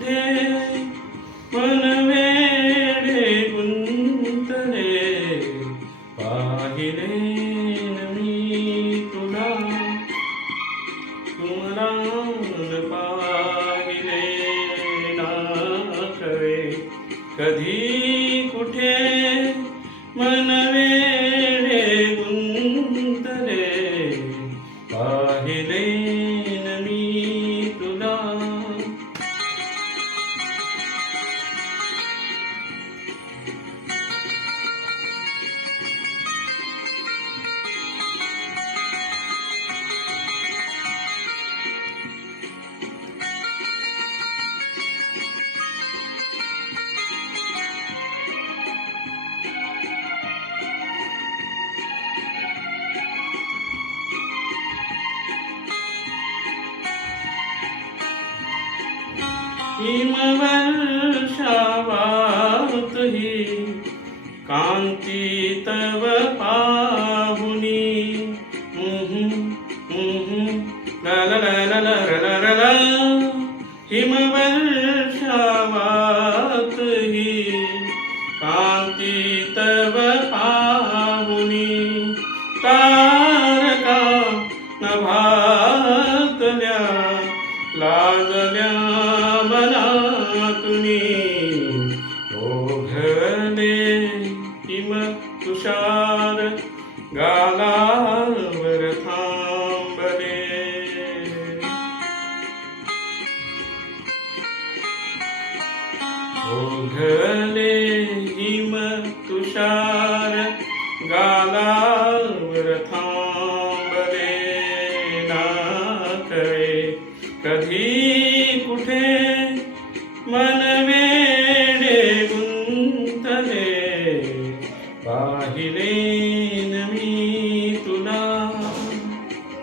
कुठे मन वेडे गुंतले, पाहिले न मी तुला, तुमरान पाहिले ना कळे. कधी कुठे मन वेडे गुंतले, पाहिले न मी तुला. हिमवर्षावात ही कांती तव पाहुनी, ला ला ला ला ला ला ला ला. हिमवर्षावात ही कांती तव पाहुनी, तारका नभातल्या लाजल्या मनातुनी. ओघळले हिम तुषार गालावर थांबले. ओघळले हिम तुषार गालावर थांबले ना कळे. कधी कुठे मन